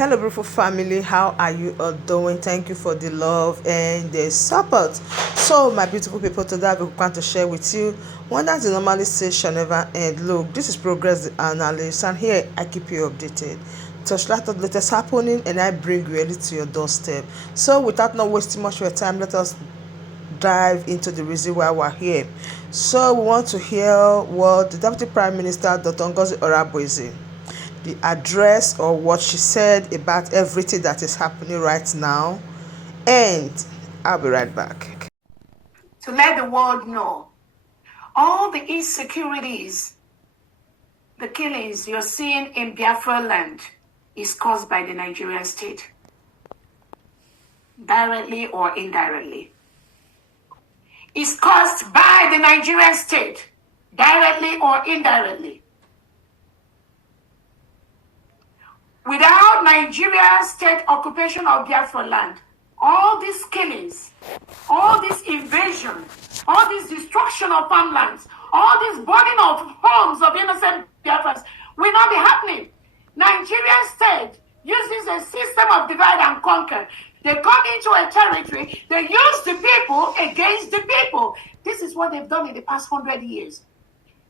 Hello, beautiful family. How are you all doing? Thank you for the love and the support. So, my beautiful people, today I'm going to share with you one that the normally say shall never end. Look, this is Progress the Analyst, and here I keep you updated. Touch lot of latest happening, and I bring reality to your doorstep. So, without not wasting much of your time, let us dive into the reason why we're here. So, we want to hear what the Deputy Prime Minister, Dr. Ngozi Orabueze, the address or what she said about everything that is happening right now, and I'll be right back. To let the world know all the insecurities, the killings you're seeing in Biafran land is caused by the Nigerian state, directly or indirectly. It's caused by the Nigerian state, directly or indirectly. Without Nigeria's state occupation of Biafra land, all these killings, all this invasion, all this destruction of farmlands, all this burning of homes of innocent Biafrans will not be happening. Nigerian state uses a system of divide and conquer. They come into a territory, they use the people against the people. This is what they've done in the past 100 years.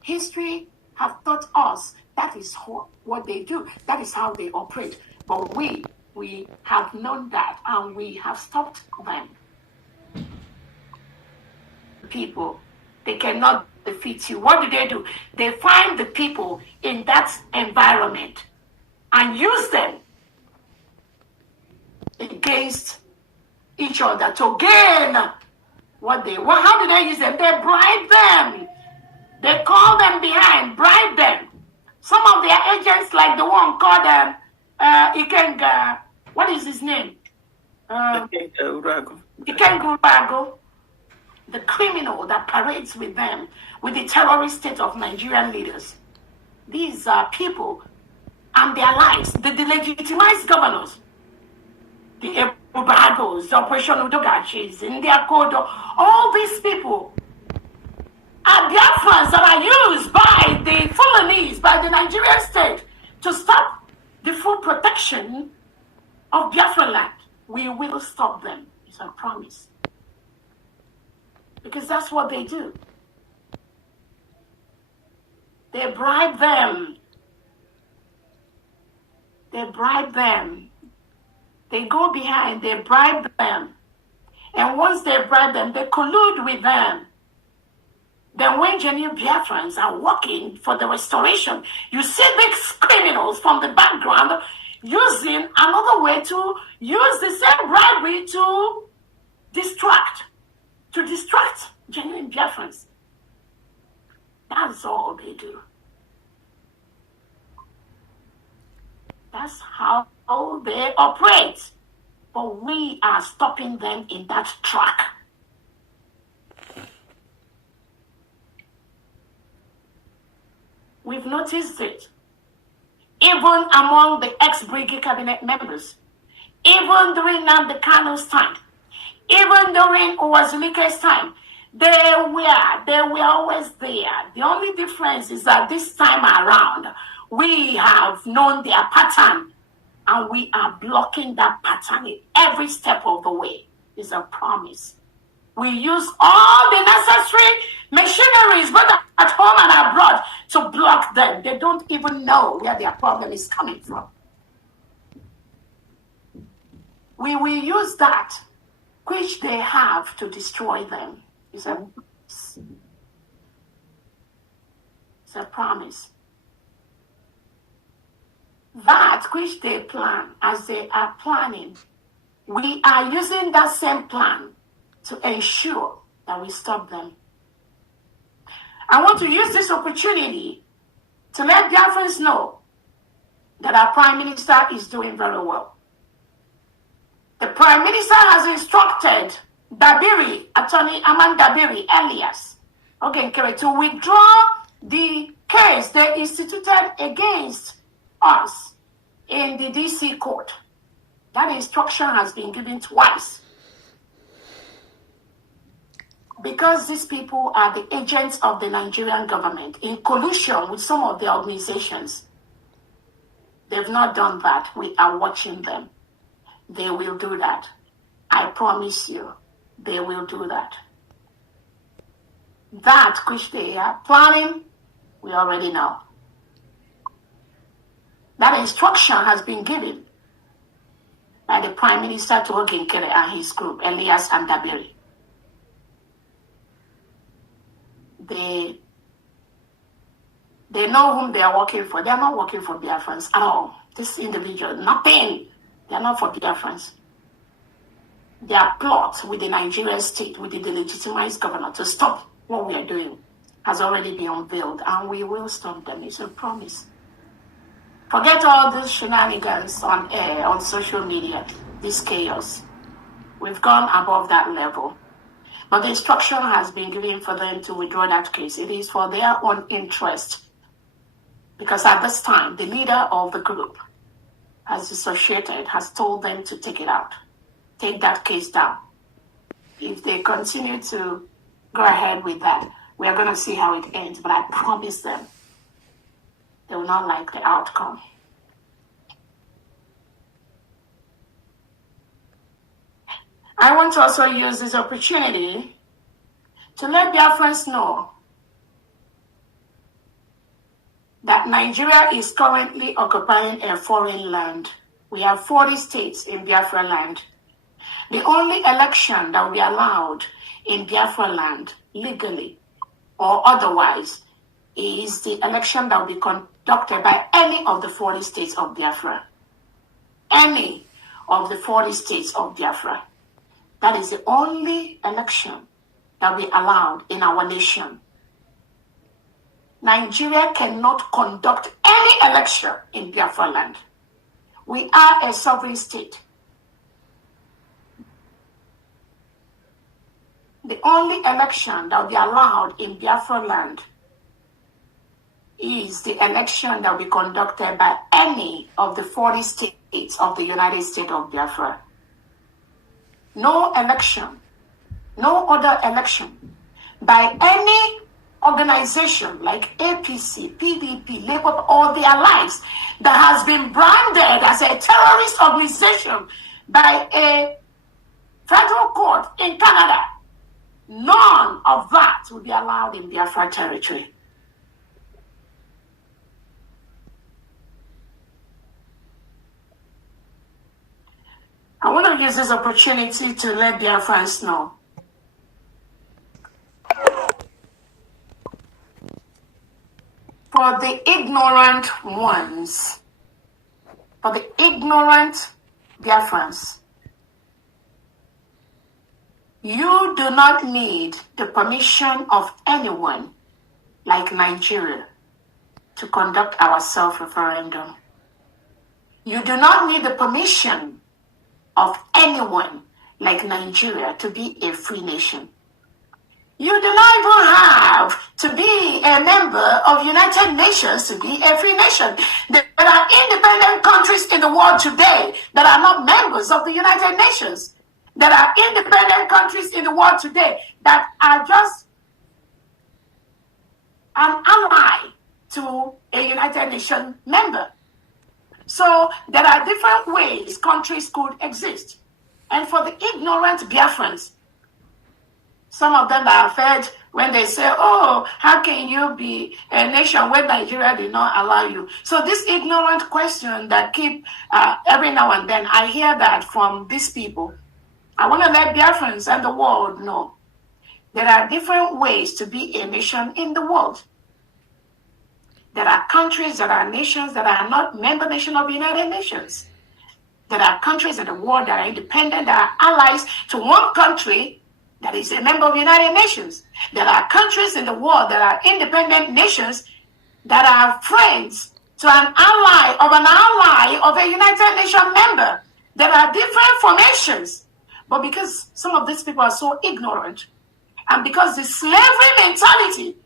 History have taught us that is what they do. That is how they operate. But we have known that, and we have stopped them. People, they cannot defeat you. What do? They find the people in that environment and use them against each other to gain what they want. How do they use them? They bribe them. They call them behind, bribe them. Some of their agents, like the one called Ikenga, what is his name? Ikenga Urago, the criminal that parades with them, with the terrorist state of Nigerian leaders. These are people and their lives, the legitimized governors, the Ebubagos, the Operation Udogachis, India Kodo, all these people are Biafrans that are used by the Fulanese, by the Nigerian state, to stop the full protection of Biafran land. We will stop them. It's a promise. Because that's what they do. They bribe them. They bribe them. They go behind, they bribe them. And once they bribe them, they collude with them. Then when genuine Biafrans are working for the restoration, you see these criminals from the background using another way to use the same bribery to distract genuine Biafrans. That's all they do. That's how they operate. But we are stopping them in that track. We've noticed it. Even among the ex-Brigade cabinet members, even during Nnamdi Kanu's time, even during Uwazulike's time, they were always there. The only difference is that this time around, we have known their pattern, and we are blocking that pattern in every step of the way. It's a promise. We use all the necessary machineries, both at home and abroad, to block them. They don't even know where their problem is coming from. We will use that which they have to destroy them. It's a promise. That which they plan, as they are planning, we are using that same plan to ensure that we stop them. I want to use this opportunity to let Biafrans know that our Prime Minister is doing very well. The Prime Minister has instructed Dabiri, Attorney Aman Dabiri, alias Ogenkere, to withdraw the case they instituted against us in the DC court. That instruction has been given twice. Because these people are the agents of the Nigerian government in collusion with some of the organizations. They've not done that. We are watching them. They will do that. I promise you, they will do that. That which they are planning, we already know. That instruction has been given by the Prime Minister to Oginkere and his group, Elias and Dabiri. They know whom they are working for. They are not working for Biafrans at all. This individual, nothing. They are not for Biafrans. Their plot with the Nigerian state, with the delegitimized governor to stop what we are doing has already been unveiled, and we will stop them. It's a promise. Forget all these shenanigans on air, on social media, this chaos. We've gone above that level. But the instruction has been given for them to withdraw that case. It is for their own interest. Because at this time, the leader of the group has dissociated, has told them to take it out. Take that case down. If they continue to go ahead with that, we are going to see how it ends. But I promise them, they will not like the outcome. I want to also use this opportunity to let Biafrans know that Nigeria is currently occupying a foreign land. We have 40 states in Biafra land. The only election that will be allowed in Biafra land, legally or otherwise, is the election that will be conducted by any of the 40 states of Biafra. Any of the 40 states of Biafra. That is the only election that will be allowed in our nation. Nigeria cannot conduct any election in Biafra land. We are a sovereign state. The only election that will be allowed in Biafra land is the election that will be conducted by any of the 40 states of the United States of Biafra. No election, no other election by any organization like APC, PDP, Labour, or their allies that has been branded as a terrorist organization by a federal court in Canada. None of that will be allowed in Biafra territory. I want to use this opportunity to let Biafrans know for the ignorant ones, for the ignorant Biafrans, you do not need the permission of anyone like Nigeria to conduct our self-referendum. You do not need the permission of anyone like Nigeria to be a free nation. You do not even have to be a member of United Nations to be a free nation. There are independent countries in the world today that are not members of the United Nations. There are independent countries in the world today that are just an ally to a United Nations member. So there are different ways countries could exist. And for the ignorant Biafrans, some of them are fed when they say, oh, how can you be a nation where Nigeria did not allow you? So this ignorant question that keep every now and then, I hear that from these people. I want to let Biafrans and the world know there are different ways to be a nation in the world. There are countries that are nations that are not member nation of the United Nations. There are countries in the world that are independent, that are allies to one country that is a member of the United Nations. There are countries in the world that are independent nations that are friends to an ally of a United Nations member. There are different formations. But because some of these people are so ignorant, and because the slavery mentality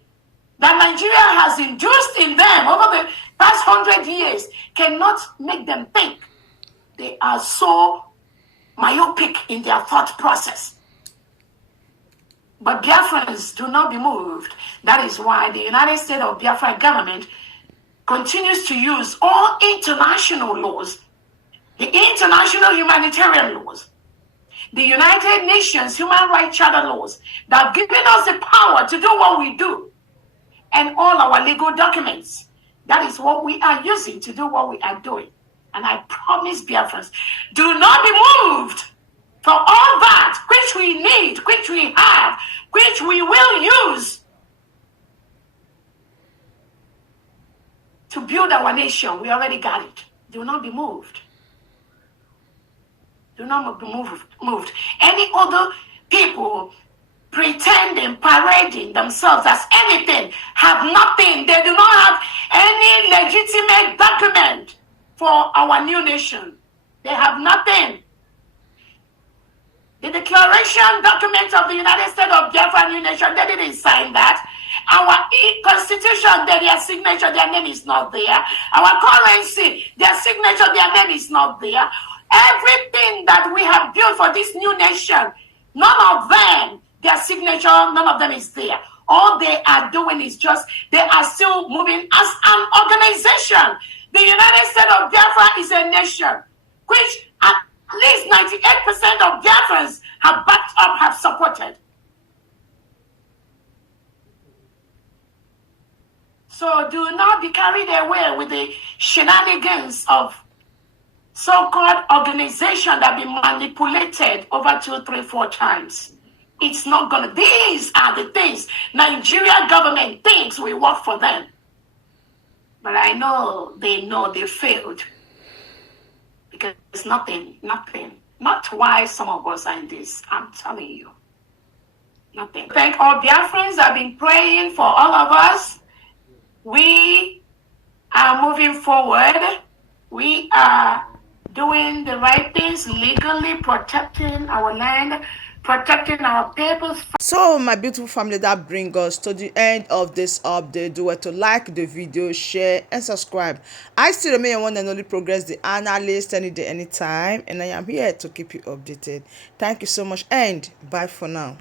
that Nigeria has induced in them over the past 100 years cannot make them think, they are so myopic in their thought process. But Biafrans do not be moved. That is why the United States of Biafra government continues to use all international laws, the international humanitarian laws, the United Nations Human Rights Charter laws that have given us the power to do what we do, and all our legal documents. That is what we are using to do what we are doing. And I promise Biafrans, do not be moved for all that which we need, which we have, which we will use to build our nation. We already got it. Do not be moved. Do not be moved. Any other people pretending, parading themselves as anything, have nothing. They do not have any legitimate document for our new nation. They have nothing. The declaration document of the United States of Biafran new nation, they didn't sign that. Our constitution, their signature, their name is not there. Our currency, their signature, their name is not there. Everything that we have built for this new nation, none of them, their signature, none of them is there. All they are doing is just, they are still moving as an organization. The United States of Biafra is a nation, which at least 98% of Biafrans have backed up, have supported. So do not be carried away with the shenanigans of so-called organization that be manipulated over 2, 3, 4 times. It's not gonna, these are the things Nigeria government thinks will work for them. But I know they failed. Because nothing. Not why some of us are in this, I'm telling you. Nothing. Thank all Biafrans that have been praying for all of us. We are moving forward. We are doing the right things, legally protecting our land, protecting our papers. So my beautiful family, that brings us to the end of this update. Do it to like the video, share and subscribe. I still remain your one and only Progress the analyst, any day, anytime, and I am here to keep you updated. Thank you so much and bye for now.